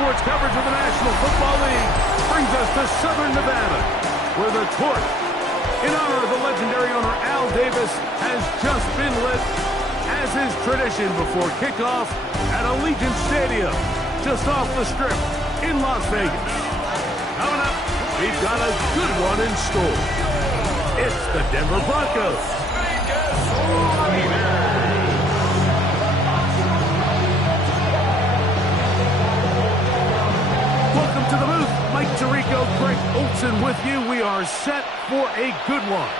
sports coverage of the National Football League brings us to Southern Nevada, where the torch, in honor of the legendary owner Al Davis, has just been lit, as is tradition before kickoff at Allegiant Stadium, just off the Strip in Las Vegas. Coming up, we've got a good one in store. It's the Denver Broncos. Welcome to the booth. Mike Tirico, Greg Olson with you. We are set for a good one.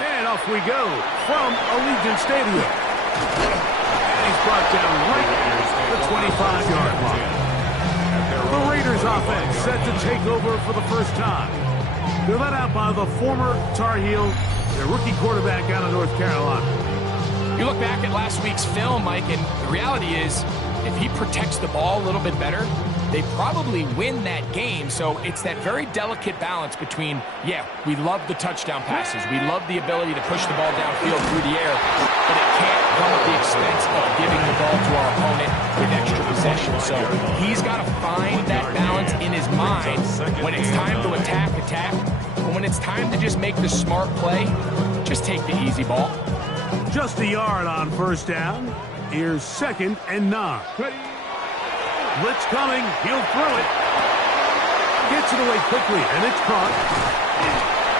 And off we go from Allegiant Stadium. And he's brought down right at the 25-yard line. The Raiders offense set to take over for the first time. They're led out by the former Tar Heel, their rookie quarterback out of North Carolina. You look back at last week's film, Mike, and the reality is if he protects the ball a little bit better, they probably win that game. So it's that very delicate balance between, yeah, we love the touchdown passes. We love the ability to push the ball downfield through the air, but it can't come at the expense of giving the ball to our opponent with extra possession. So he's got to find that balance in his mind when it's time to attack, but when it's time to just make the smart play, just take the easy ball. Just a yard on first down. Here's 2nd and 9. Blitz coming. He'll throw it. Gets it away quickly, and it's caught.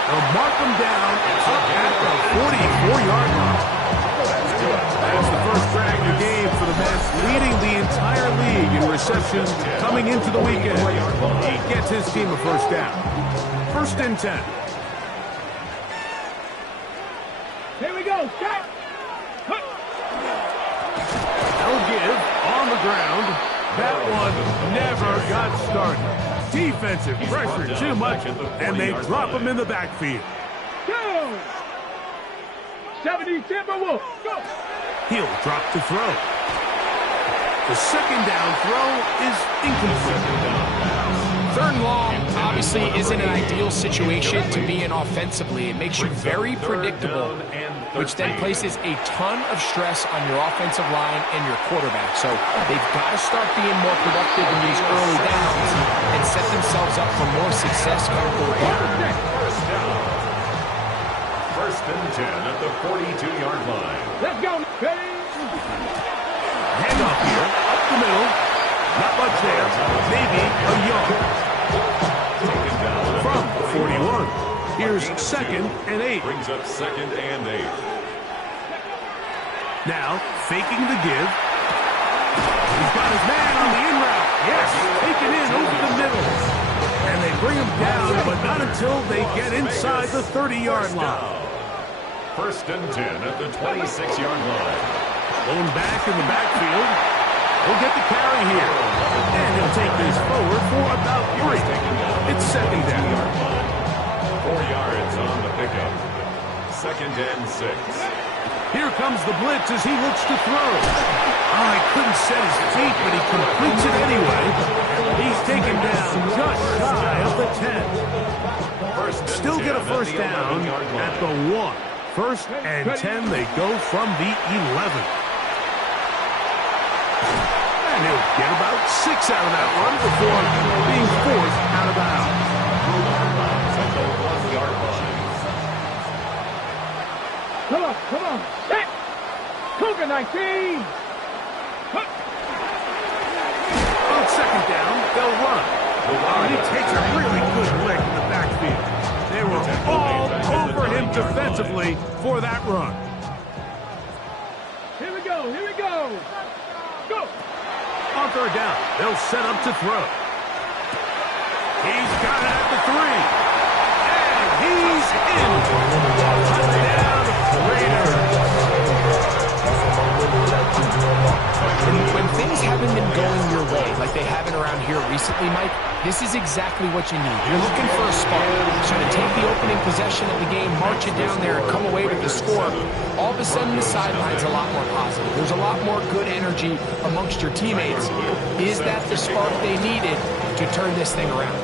They'll mark him down at the 44-yard line. That's the first drag of the game for the man leading the entire league in receptions coming into the weekend. He gets his team a first down. 1st and 10. Here we go. Stop. They'll give on the ground. That one never got started. Defensive pressure too much, and they drop him in the backfield. Go! 70 Timberwolves. Go! He'll drop to throw. The 2nd down throw is incomplete. 3rd and long obviously isn't an ideal situation to be in offensively. It makes you very predictable, which then places a ton of stress on your offensive line and your quarterback. So they've got to start being more productive in these early downs and set themselves up for more success going forward. First down. 1st and 10 at the 42-yard line. Let's go. Ready? Handoff here, up the middle. Not much there. Maybe a yard. From the 41. Here's 2nd and 8. Brings up 2nd and 8. Now, faking the give. He's got his man on the in route. Yes, taken in over the middle. And they bring him down, but not until they get inside the 30-yard line. 1st and 10 at the 26-yard line. Going back in the backfield. He'll get the carry here. And he'll take this forward for about 3. It's 2nd down. 4 yards on the pickup. 2nd and 6. Here comes the blitz as he looks to throw. Oh, he couldn't set his feet, but he completes it anyway. He's taken down just shy of the 10. Still get a first down at the 1. 1st and 10, they go from the 11. And he'll get about 6 out of that one before being forced out of bounds. Come on. Set. Cougar 19. On 2nd down, they'll run. And he takes a really good lick in the backfield. They were all over him defensively for that run. Here we go. Go. On 3rd down, they'll set up to throw. He's got it at the 3. And he's in. Touchdown, Raiders. When things haven't been going your way like they haven't around here recently, Mike, this is exactly what you need. You're looking for a spark. So to take the opening possession of the game, march it down there, and come away with the score, all of a sudden the sideline's a lot more positive. There's a lot more good energy amongst your teammates. Is that the spark they needed to turn this thing around?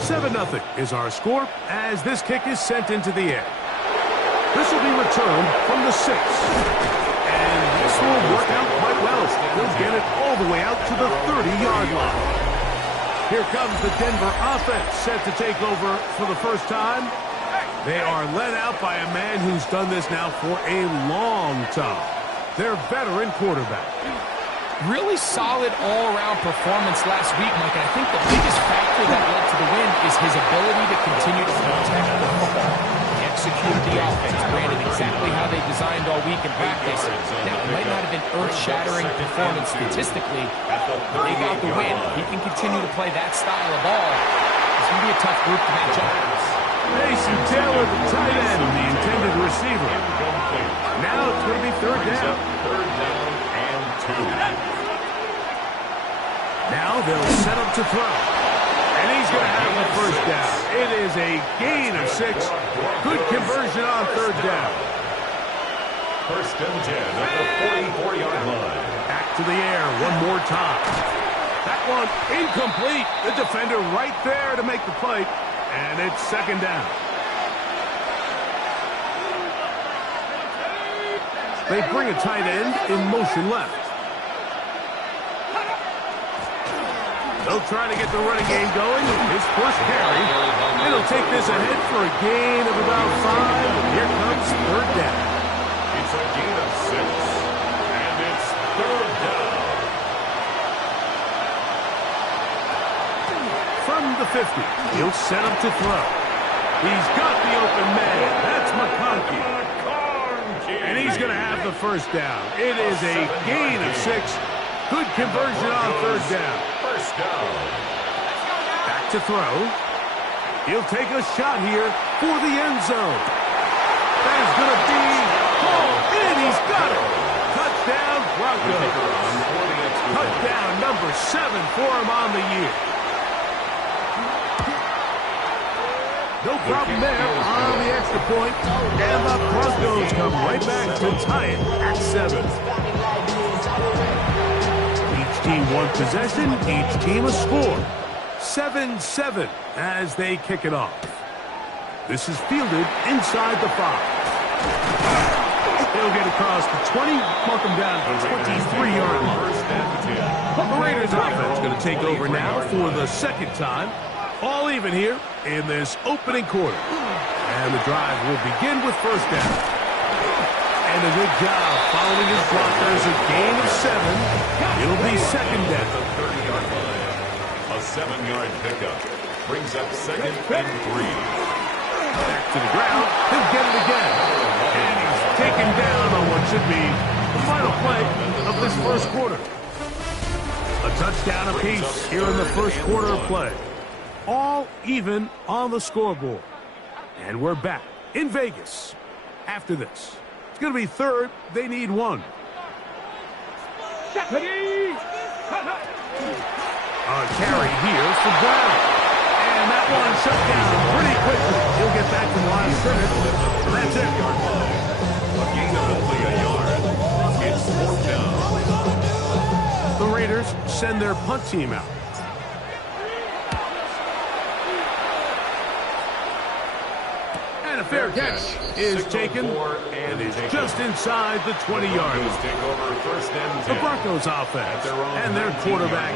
7-0 is our score as this kick is sent into the air. This will be returned from the 6. And this will work out quite well. He'll get it all the way out to the 30-yard line. Here comes the Denver offense set to take over for the first time. They are led out by a man who's done this now for a long time. Their veteran quarterback. Really solid all-around performance last week, Mike. And I think the biggest factor that led to the win is his ability to continue to protect the football. He executed the offense, granted exactly how they designed all week in practice. Now, it might not have been earth-shattering performance statistically, but they got the win. He can continue to play that style of ball. It's going to be a tough group to match up. Mason Taylor, the tight end, the intended receiver. Now it's going to be third down. Third down and 2. Now they'll set up to throw. And he's going to have the first down. It is a gain of 6. Good conversion on third down. First and 10 at the 44-yard line. Back to the air one more time. That one incomplete. The defender right there to make the play. And it's second down. They bring a tight end in motion left. They'll try to get the running game going. His first carry. It'll take this ahead for a gain of about 5. And here comes third down. It's a gain of 6. And it's third down. From the 50, he'll set up to throw. He's got the open man. That's McConkey. And he's going to have the first down. It is a gain of 6. Good conversion on third down. First down. Back to throw. He'll take a shot here for the end zone. That is going to be hauled in. He's got it. Touchdown, Broncos. Touchdown number 7 for him on the year. No problem there on the extra point. And the Broncos come right back to tie it at 7. Each team one possession, each team a score. 7-7 as they kick it off. This is fielded inside the 5. They'll get across the 20, mark them down at the 23-yard line. The Raiders offense going to take over now for the second time. All even here in this opening quarter. And the drive will begin with first down. And a good job following his blockers. A gain of 7. It'll be second down. A 7-yard pickup brings up second and 3. Back to the ground. He'll get it again. And he's taken down on what should be the final play of this first quarter. A touchdown apiece here in the first quarter of play. All even on the scoreboard. And we're back in Vegas after this. It's going to be third. They need 1. A carry here for Brown. And that one shut down pretty quickly. He'll get back to the line of scrimmage. That's it. A gain of only a yard. It's fourth down. The Raiders send their punt team out. And a fair catch is taken. And it's just inside the 20-yard line. The Broncos offense and their quarterback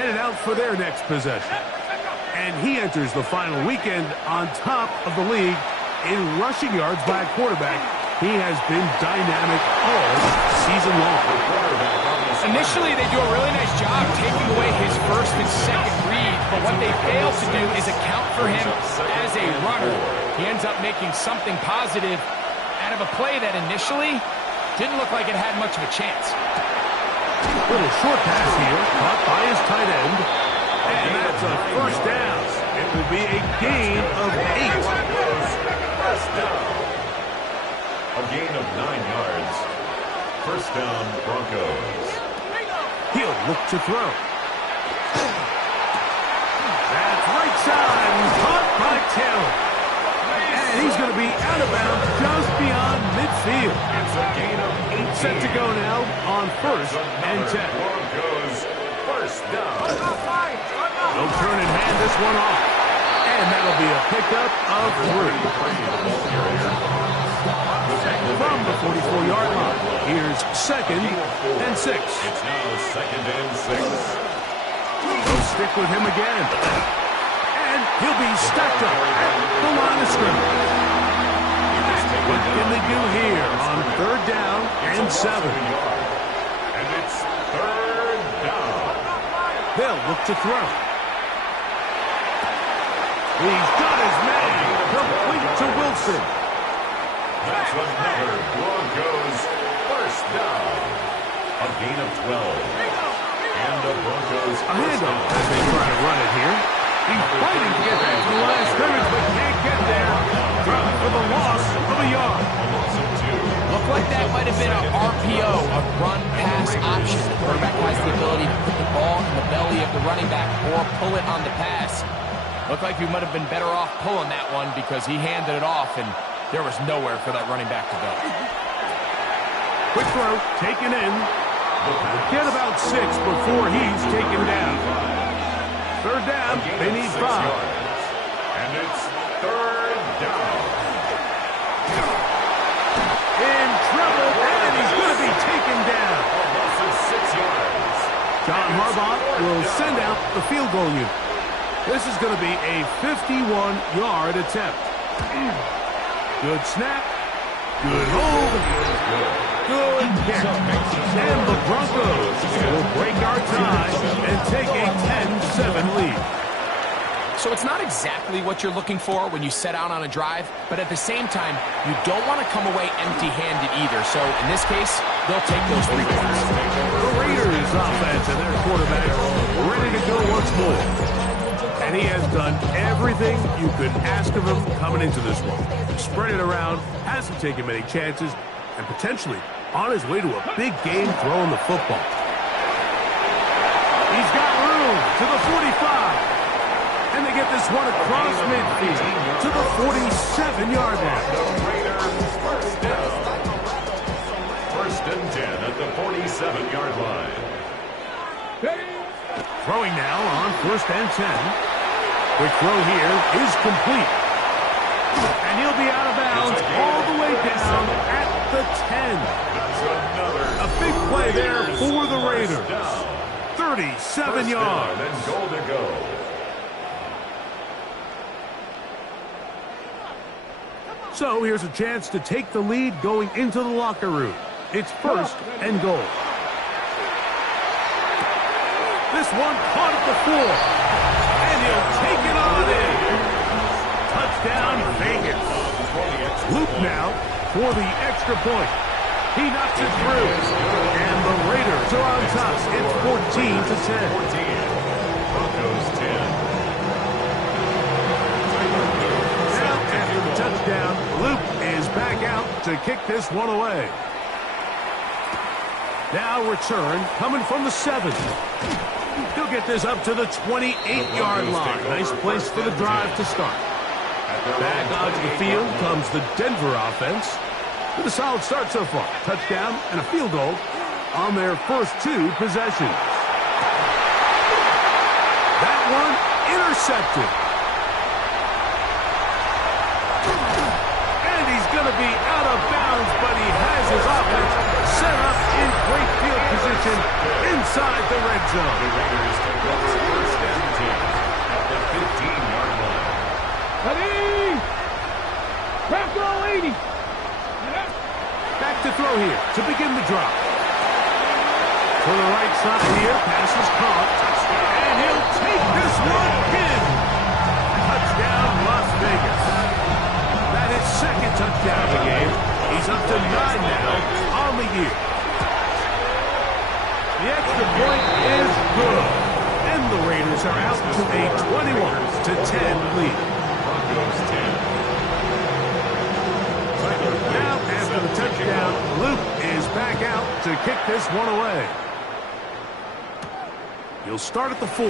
headed out for their next possession. And he enters the final weekend on top of the league in rushing yards by a quarterback. He has been dynamic all season long. Initially, they do a really nice job taking away his first and second read, but what they fail to do is account for him as a runner. He ends up making something positive out of a play that initially didn't look like it had much of a chance. Little short pass here, caught by his tight end. And that's a first down. It will be a gain of 8. First down. A gain of 9 yards. First down, Broncos. He'll look to throw. That's right side. Caught by Taylor. And he's going to be out of bounds just beyond midfield. It's a gain of 8. Set to go now on first and 10. Broncos first down. They'll turn and hand this one off. And that'll be a pickup of 3. From the 44-yard line, here's second and 6. It's now second and 6. They'll stick with him again. And he'll be stacked up at the line of scrimmage. What can they do here on 3rd down and 7? And it's 3rd down. They'll look to throw. He's got his man. Complete to Wilson. That's another Broncos first down. A gain of 12. And the Broncos A handoff as they try to run it here. He's fighting to get back to the line of scrimmage, but can't get there. Dropped for the loss of a yard. Looked like that might have been an RPO, a run-pass option. The quarterback has the ability to put the ball in the belly of the running back or pull it on the pass. Looked like he might have been better off pulling that one because he handed it off, and there was nowhere for that running back to go. Quick throw, taken in. Get about 6 before he's taken down. 3rd down, they need 5. And it's 3rd down. In trouble, and he's going to be taken down. A loss of 6 yards. John Harbaugh will send out the field goal unit. This is going to be a 51-yard attempt. Good snap. Good hold. Good kick. And the Broncos will break our tie and take a 10-7 lead. So it's not exactly what you're looking for when you set out on a drive, but at the same time, you don't want to come away empty-handed either. So in this case, they'll take those 3 points. The Raiders offense and their quarterback ready to go once more. And he has done everything you could ask of him coming into this one. Spread it around, hasn't taken many chances, and potentially on his way to a big game throwing the football. He's got room to the 45. And they get this one across midfield to the 47-yard line. The Raiders first down. 1st and 10 at the 47-yard line. Throwing now on 1st and 10. Quick throw here is complete. And he'll be out of bounds all the way down at the 10. That's another A big play there for the Raiders. 37 yards. And goal to go. So here's a chance to take the lead going into the locker room. It's 1st and goal. This one caught at the 4. And he'll take it on in. Touchdown, Vegas. Loop now for the extra point. He knocks it through. And the Raiders are on top. It's 14-10. 14. Broncos 10. Now, after the touchdown, Loop is back out to kick this one away. Now return coming from the 7. He'll get this up to the 28-yard line. Nice place for the drive to start. Back onto the field comes the Denver offense with a solid start so far. Touchdown and a field goal on their first 2 possessions. That one intercepted. And he's going to be out of bounds, but he has his offense set up in great field position inside the red zone. The Raiders take over 1st and 10 at the 15-yard line. Ready? Back row 80. Back to throw here to begin the drop. To the right side here, pass is caught. And he'll take this one in. Touchdown, Las Vegas. That is 2nd touchdown of the game. He's up to 9 now on the year. The extra point is good. And the Raiders are out to a 21-10 lead. Broncos 10. Now, after the touchdown, Luke is back out to kick this one away. He'll start at the 4.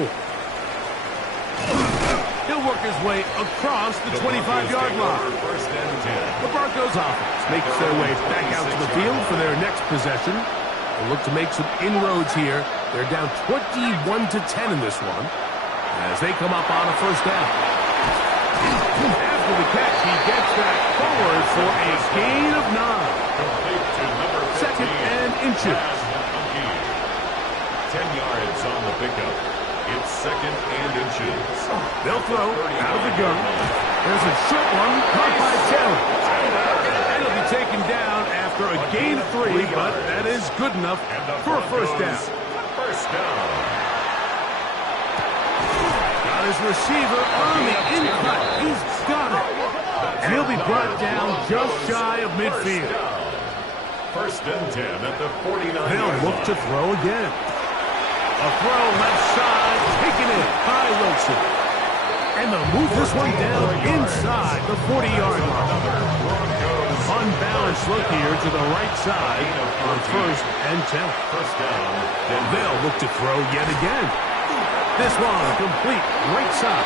He'll work his way across the 25-yard line. 1st and 10. The Broncos offense makes their way back out to the field for their next possession. They'll look to make some inroads here. They're down 21-10 in this one as they come up on a 1st down. After the catch, he gets that forward for a gain of 9. 2nd and inches. 10 yards on the pickup. It's 2nd and inches. They'll throw out of the gun. There's a short one caught by Taylor. And he'll be taken down after a gain of 3, but that is good enough for a first down. First down. Got his receiver on the in-cut. He's got it. And he'll be brought down just shy of midfield. First and 10 at the 49. They'll look to throw again. A throw left side, taken in by Wilson. And they'll move this one down inside the 40-yard line. Unbalanced look here to the right side on first and 10. First down. They'll look to throw yet again. This one complete right side.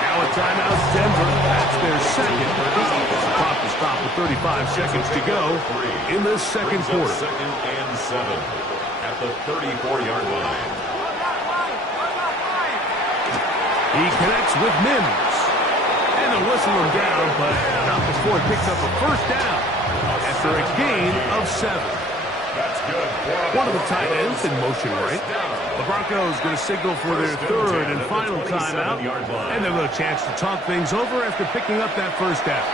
Now a timeout, Denver. That's their second. The clock will stop with 35 seconds to go in the second quarter. 2nd and 7 at the 34-yard line. He connects with Mims. And they'll whistle him down, but not before he picks up a first down after a gain of 7. That's good. One of the tight ends in motion right. The Broncos going to signal for their third and final timeout, and they'll have a chance to talk things over after picking up that first down.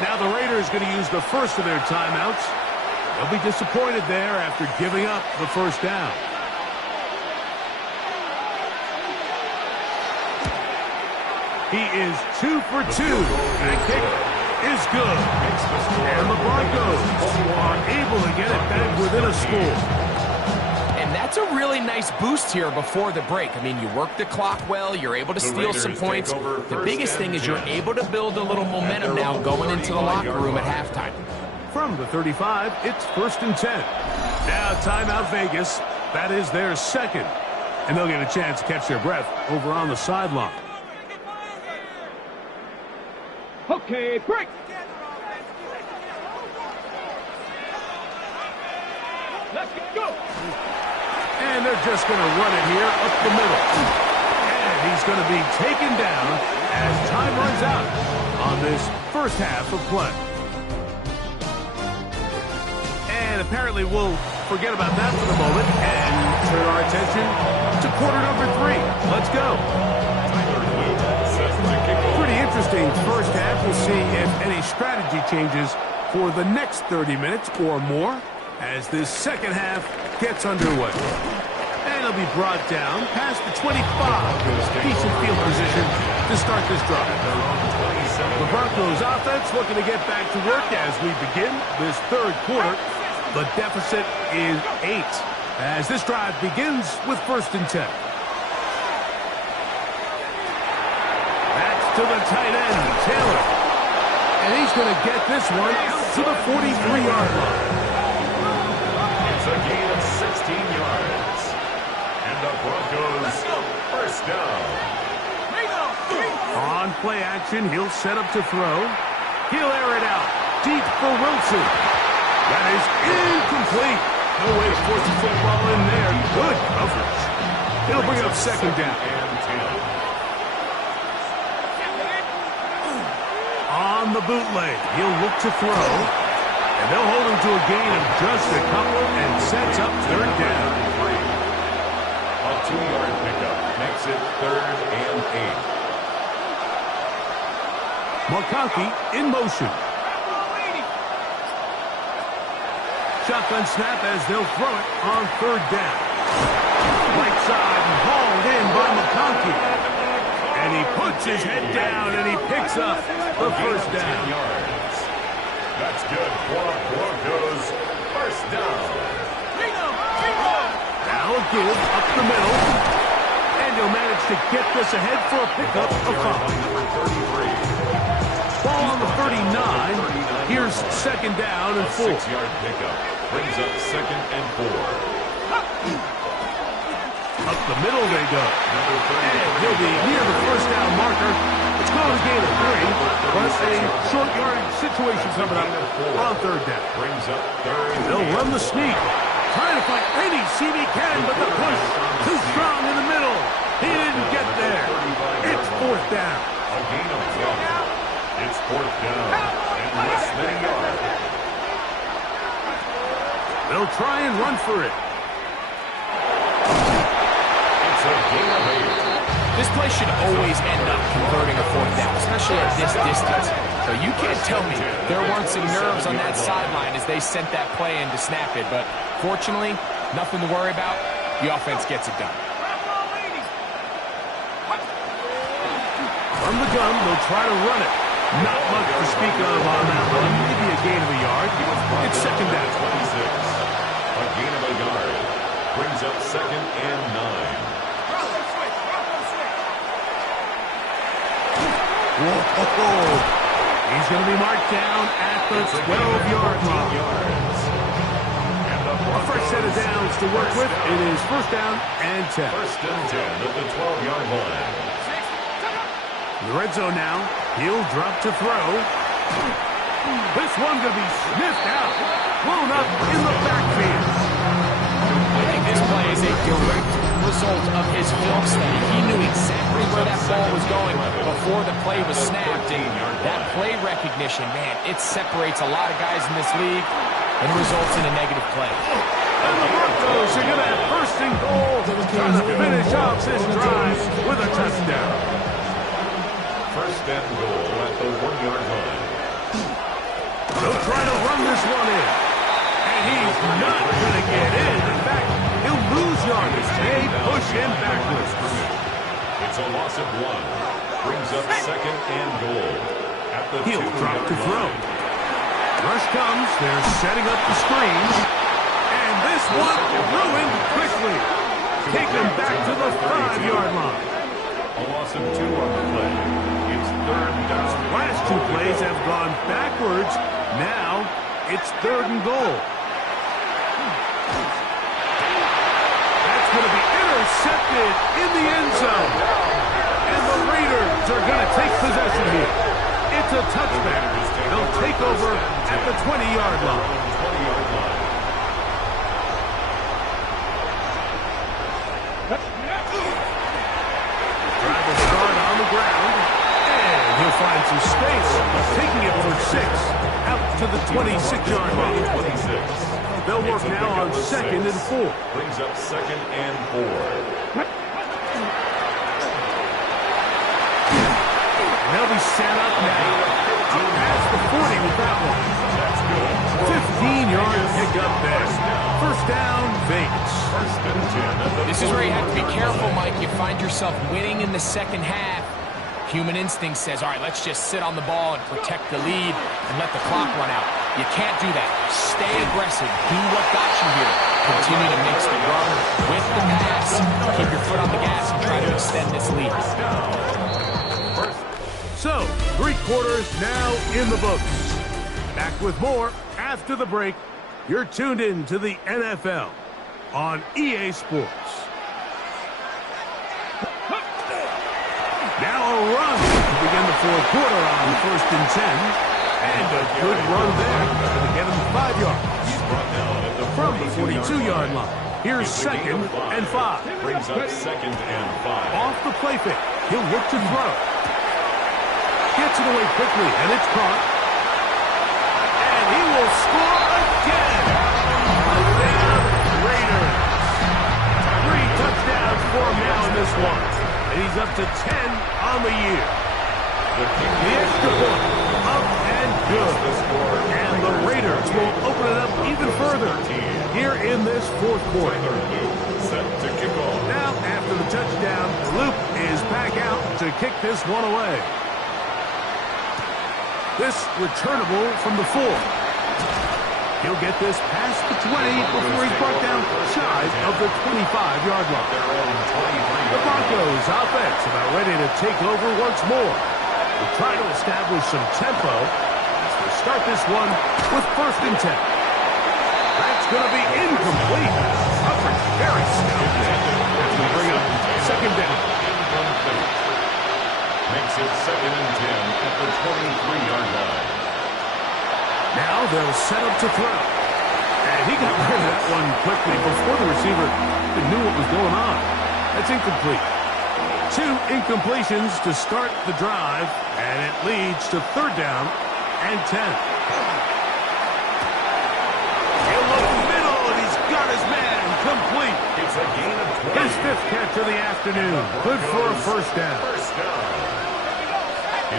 Now the Raiders going to use the first of their timeouts. They'll be disappointed there after giving up the first down. He is 2 for 2. That kick is good. And the Broncos are able to get it back within a score. And that's a really nice boost here before the break. I mean, you work the clock well, you're able to steal some points. The biggest thing is you're able to build a little momentum now going into the locker room at halftime. From the 35, it's first and 10. Now timeout Vegas. That is their second. And they'll get a chance to catch their breath over on the sideline. Okay, break. Let's go. And they're just going to run it here up the middle. And he's going to be taken down as time runs out on this first half of play. And apparently we'll forget about that for the moment and turn our attention to quarter number 3. Let's go. Pretty interesting first half. We'll see if any strategy changes for the next 30 minutes or more as this second half gets underway. And he'll be brought down past the 25. Decent field position to start this drive. The Broncos offense looking to get back to work as we begin this third quarter. The deficit is 8 as this drive begins with first and 10. To the tight end, Taylor. And he's going to get this one out to the 43-yard line. It's a gain of 16 yards. And the Broncos first down. On play action, he'll set up to throw. He'll air it out deep for Wilson. That is incomplete. No way to force the football in there. Good coverage. He'll bring up second down. And 10. On the bootleg, he'll look to throw, and they'll hold him to a gain of just a couple and sets up third down. A 2-yard pickup makes it 3rd and 8. McConkey in motion. Shotgun snap as they'll throw it on third down. Right side hauled in by McConkey. And he puts his head down and he picks up the first down. That's good for Broncos. First down. Now a give up the middle. And he'll manage to get this ahead for a pickup of 5. Ball on the 39. Here's second down and 4. 6-yard pickup brings up 2nd and 4. Up the middle they go. And he'll be near the first down marker. It's called a gain of 3, but a short yardage situation coming up on third down. Brings up 3rd. They'll run the sneak. Trying to find any seam he can, but the push too strong in the middle. He didn't get there. It's fourth down. A gain of 12. It's fourth down and less than a yard. They'll try and run for it. It's It's a gain of 8. This play should always end up converting a fourth down, especially at this distance. So you can't tell me there weren't some nerves on that sideline as they sent that play in to snap it. But fortunately, nothing to worry about. The offense gets it done. From the gun, they'll try to run it. Not much to speak of on that one. Maybe a gain of a yard. It's second down. 26. A gain of a yard. Brings up 2nd and 9. Whoa. He's going to be marked down at the 12-yard line. A fresh set of downs to work with. It is first down and 10. First and 10 at the 12-yard line. The red zone now. He'll drop to throw. This one going to be sniffed out. Blown up in the backfield. I think this play is a direct result of his film study. He knew exactly where that ball was going before the play was snapped. And that play recognition, man, it separates a lot of guys in this league and results in a negative play. And the Broncos are going to have first and goal, trying to finish off this drive with a touchdown. First and goal at the 1-yard line. They'll try to run this one in. And he's not going to get in. In fact, he'll lose yardage. They push him backwards. It's a loss of 1. Brings up 2nd and goal at the 2-yard line. He'll drop to throw. Rush comes. They're setting up the screen. And this one ruined quickly. Take him back to the 5-yard line. A loss of 2 on the play. It's 3rd down. Last 2 plays have gone backwards. Now it's 3rd and goal. That's going to be intercepted in the end zone. And the Raiders are going to take possession here. It's a touchback. They'll take over at the 20-yard line. 20-yard line. Drive will start on the ground. And he'll find some space. Taking it for 6. Out to the 26-yard line. 26. They'll work now on 2nd and 4. Brings up 2nd and 4. They'll be set up now. Up past the 40 with that one. That's good. 15-yard pickup there. First down, Vegas. First and 10. This is where you have to be careful, Mike. You find yourself winning in the second half. Human instinct says, all right, let's just sit on the ball and protect the lead and let the clock run out. You can't do that. Stay aggressive. Do what got you here. Continue to mix the run with the pass. Keep your foot on the gas and try to extend this lead. So, 3 quarters now in the books. Back with more after the break. You're tuned in to the NFL on EA Sports. Now a run to begin the 4th quarter on 1st and 10. And a good run there to get him 5 yards. From the 42-yard line. Here's 2nd and 5. Brings up 2nd and 5. Off the play fake. He'll look to throw. Gets it away quickly, and it's caught. And he will score again. Touchdown, Raiders. 3 touchdowns for him now in this one. And he's up to 10 on the year. The extra point, up and good. And the Raiders will open it up even further here in this 4th quarter. Set to kick off. Now, after the touchdown, Luke is back out to kick this one away. This returnable from the 4. He'll get this past the 20 before he's brought down shy of the 25-yard line. The Broncos offense about ready to take over once more. We'll try to establish some tempo as they start this one with 1st and 10. That's going to be incomplete. Coverage very stout as we bring up 2nd down. Makes it 2nd and 10 at the 23-yard line. Now they'll set up to throw. And he got rid of that one quickly before the receiver even knew what was going on. That's incomplete. 2 incompletions to start the drive, and it leads to 3rd down and 10. He'll look middle, and he's got his man complete. It's a gain of 20. His 5th catch of the afternoon. Good for a first down. First down.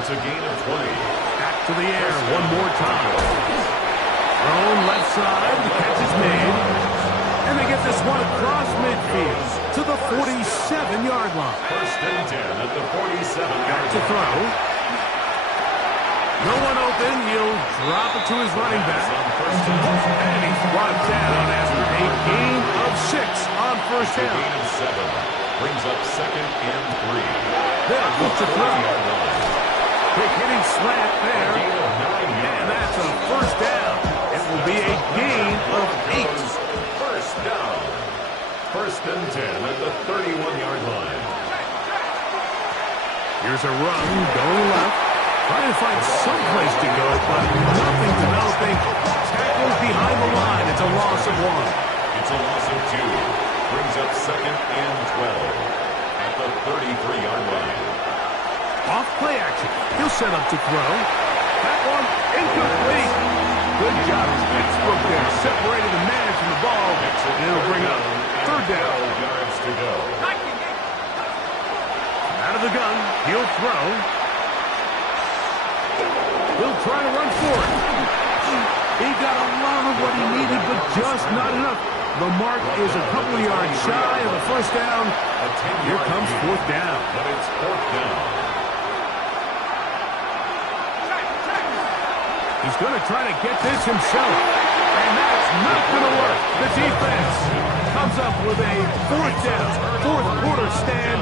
It's a gain of 20. Back to the air one more time. Thrown left side. The catch is made. And they get this one across midfield to the 47-yard line. First and 10 at the 47-yard Back to throw. No one open. He'll drop it to his running back. And he's brought down after a gain of 6 on first down. Gain of 7. Brings up second and 3. Then look to throw. Quick hitting slant there. Gain of 9 yards. And that's a first down. It will be a gain of 8. First down. First and 10 at the 31-yard line. Here's a run going left. Trying to find some place to go, but nothing developing. Tackled behind the line. It's a loss of 1. It's a loss of 2. Brings up second and 12 at the 33-yard line. Off play action. He'll set up to throw. That one incomplete. Good job. Westbrook there. Separated the man from the ball. And it'll bring up third down. 12 yards to go. Out of the gun. He'll throw. He'll try to run for it. He got a lot of what he needed, but just not enough. The mark is a couple of yards shy of a first down. Here comes fourth down. But it's fourth down. He's going to try to get this himself. And that's not going to work. The defense comes up with a fourth down, fourth quarter stand,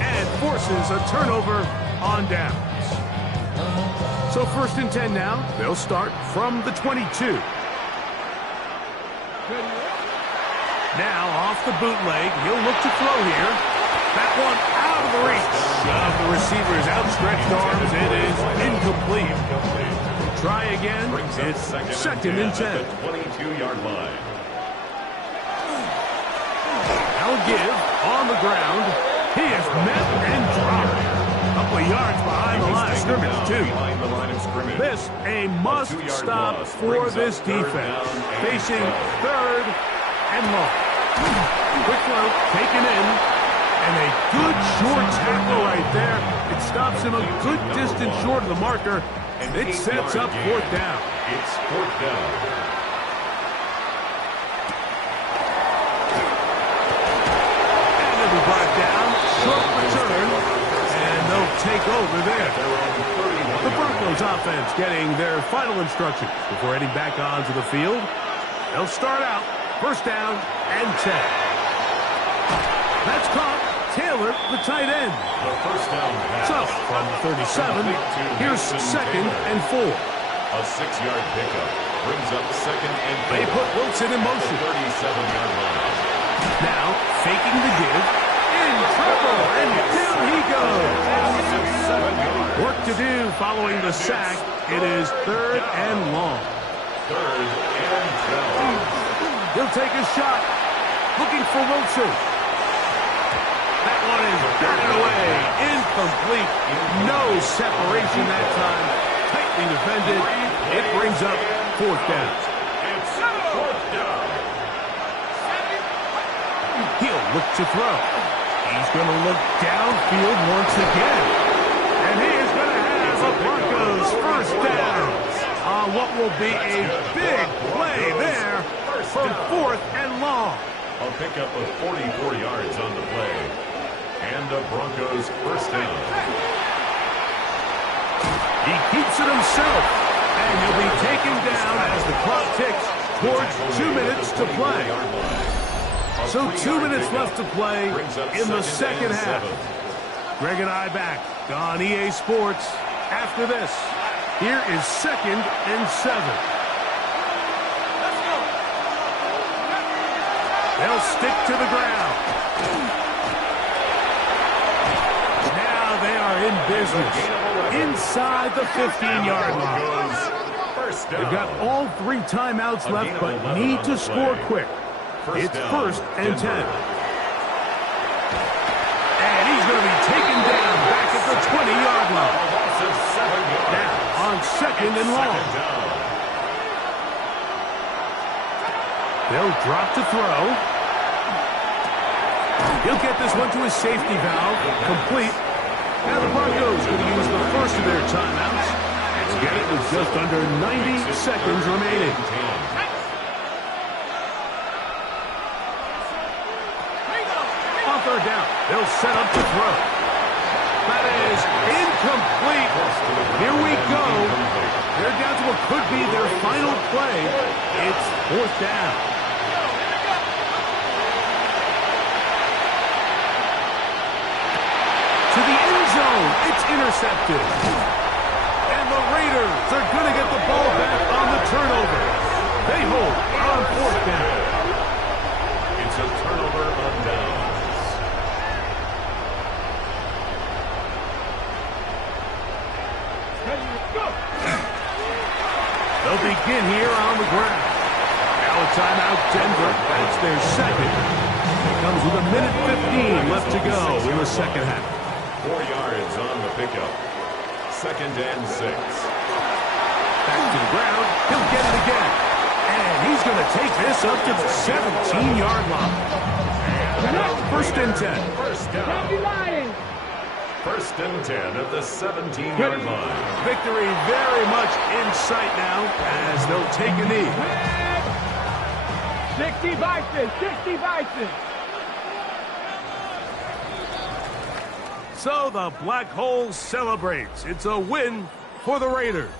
and forces a turnover on downs. So first and 10 now. They'll start from the 22. Now off the bootleg. He'll look to throw here. That one out of the reach of the receiver's outstretched arms. It is incomplete. Try again. It's second and 10. At the 22-yard line. Now give on the ground. He is met and dropped. A couple of yards behind the line of scrimmage, too. Behind the line of scrimmage. This a must-stop for this defense. Facing third and long. Quick throw taken in. And a good short tackle right there. It stops him a good distance short of the marker. And it sets up fourth down. It's fourth down. And it'll be brought down. Short return. And they'll take over there. The Broncos offense getting their final instructions before heading back onto the field. They'll start out first down and 10. That's caught. Taylor, the tight end. The first down pass. So, from 37, here's second and 4. A 6-yard pickup brings up second and 4. They put Wilson in motion. 37-yard line. Now, faking the give. In trouble, and down he goes. 7 yards. Work to do following the sack. It is third and long. Third and 12. He'll take a shot. Looking for Wilson. That one is batted away. Incomplete. No separation that time. Tightly defended. It brings up fourth down. It's fourth down. He'll look to throw. He's going to look downfield once again. And he is going to have the Broncos first down on what will be a big play there from fourth and long. A pickup of 44 yards on the play. And the Broncos first down. He keeps it himself. And he'll be taken down as the clock ticks towards 2 minutes to play. So 2 minutes left to play in the second half. Greg and I back on EA Sports after this. Here is second and 7. They'll stick to the ground. Now they are in business inside the 15-yard line. They've got all 3 timeouts left, but need to score quick. It's first and 10. And he's going to be taken down back at the 20-yard line. Now on second and long. They'll drop to throw. He'll get this one to his safety valve. Complete. And the Broncos going to use the first of their timeouts to get it with just under 90 seconds remaining. On third down, they'll set up to throw. That is incomplete. Here we go. They're down to what could be their final play. It's fourth down. To the end zone. It's intercepted. And the Raiders are going to get the ball back on the turnover. They hold on fourth down. It's a turnover on downs. They'll begin here on the ground. Now a timeout, Denver. That's their second. It comes with a minute 15 left to go in the second half. 4 yards on the pickup. 2nd and 6. Back to the ground. He'll get it again. And he's going to take this up to the 17-yard line. First and 10. First down. First and 10 at the 17-yard line. Victory very much in sight now as they'll take a knee. 60 Vikings, 60 Vikings. So the Black Hole celebrates. It's a win for the Raiders.